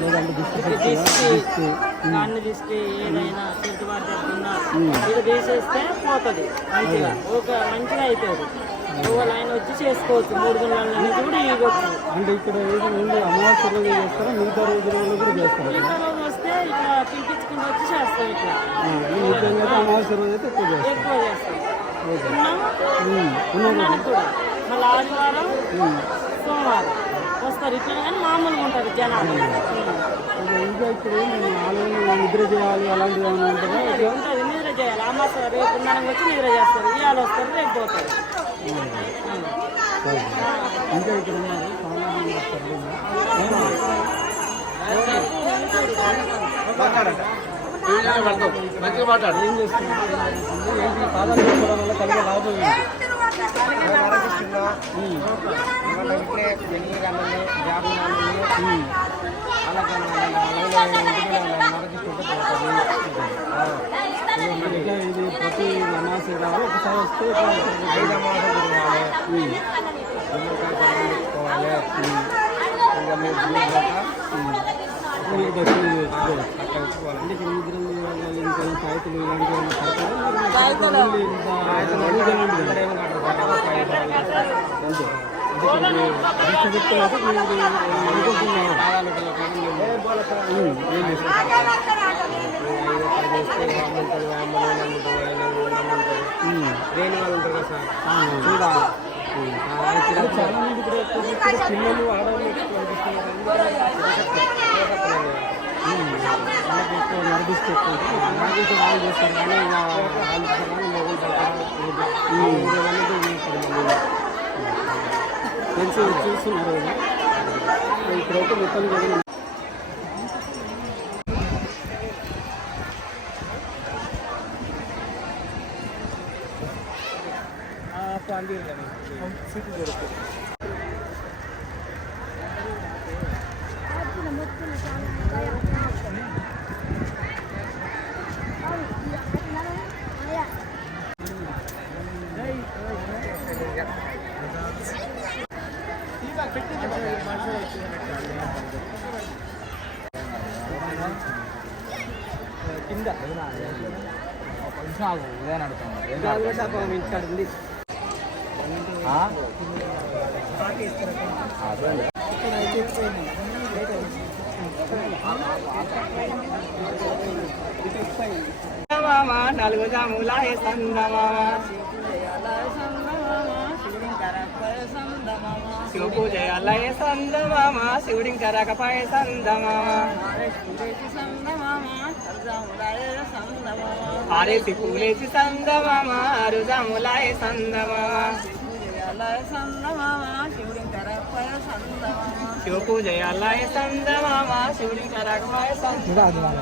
లేదంటే కాన్ని దిష్టి ఏదైనా చెట్టుబాటు చెప్తున్నా ఇది తీసేస్తే పోతుంది మంచిగా మంచిగా అవుతుంది. ఆయన వచ్చి చేసుకోవచ్చు 3 గంటల నుంచి కూడా ఇవ్వచ్చు. అంటే ఇక్కడ అమావాస్య రోజు చేస్తారా, మిగతా రోజులలో కూడా చేస్తారా? మిగతా రోజు వస్తే ఇట్లా పిలిపించుకుని వచ్చి చేస్తాం. ఇట్లా అమావాస్య రోజు అయితే ఎక్కువ చేస్తాం. ఉన్నానికి కూడా మళ్ళీ ఆదివారం సోమవారం వస్తారు. ఇట్లా కానీ మామూలుగా ఉంటుంది జనాలు. ఇంకా ఇక్కడ ఆలయంలో నిద్ర చేయాలి అలాంటివి ఏమైనా ఉంటుందా? ఉంటుంది, నిద్ర చేయాలి. అమాస రేపు ఉన్నానికి వచ్చి నిద్ర చేస్తారు, ఇవాళ వస్తారు, రేపు పోతారు. ఇంకా ఇక్కడ ఉన్నారు ఏం చేస్తున్నారు? ఏంటి పాదాలు చేసుకోవడం వల్ల కలిగే లాభం ఏంటి? ఇది ప్రతి అమావాస్య రావాలి, ఒకసారి వస్తే 5 అమావాస్య తిరగాలి, దర్శనం చేసుకోవచ్చు. అంటే ఇక్కడ నిద్రలు ఇంకా సాయితులు ఇలాంటివి దేని వాళ్ళు ఉంటారు కదా సార్, చూడాలి. చాలా మంది పిల్లలు ఆడవాళ్ళు నడిపిస్తే వాళ్ళు చేస్తారు కానీ తెలిసి చూస్తున్నారు కదా. ఇప్పుడైతే మొత్తం జరిగింది. సిటీ దొరుకుతుంది. కింద ఉదయం నడుతుంది ఇంటికాడుంది. నాలుగు జాముల శివ పూజ అల్లయ సందమామ శివుడి కరకపాయ సందమామ ఆరేసి పూలేసి సందమామ 6 జాములాయ సందమామ శివ పూజ అల్లయ సందమామ శివుడి కరకపాయ సందమామ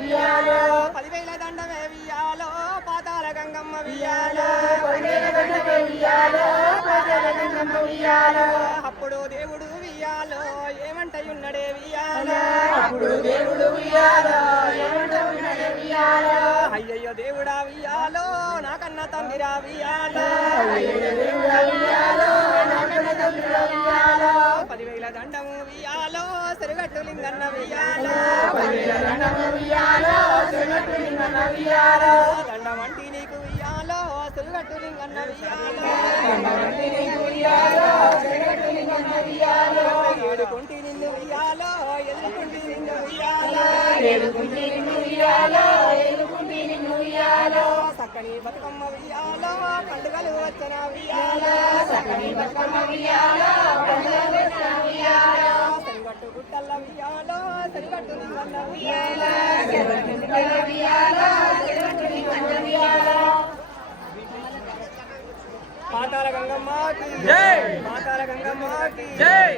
ఉయ్యాలో 10,000 దండమే వియాలో పాతాల గంగమ్మ వియాలో అప్పుడు దేవుడు వియాలో ఏమంటయున్నడే వియాలో అయ్యయ్యో దేవుడా వియాలో నాకన్న తండ్రిరా వియాలో 10,000 దండము వియాలో సిరుగట్టు లింగన్న వియాలో దండమంటి నీకు వియాలో సిరుగట్టు లింగన్న వియాలో ఏడుకుంటి నిన్ను వియాలో ఎదురుకుంటి నిన్ను వియాలో సక్కని బతుకమ్మ వియాలో పండుగలు వచ్చిన వియాలో సరిగట్టు గుట్టల్ల వియాలో సరిగట్టు లింగన్న వియాలో పాతాల గంగమ్మకి జై పాతాల గంగమ్మకి జై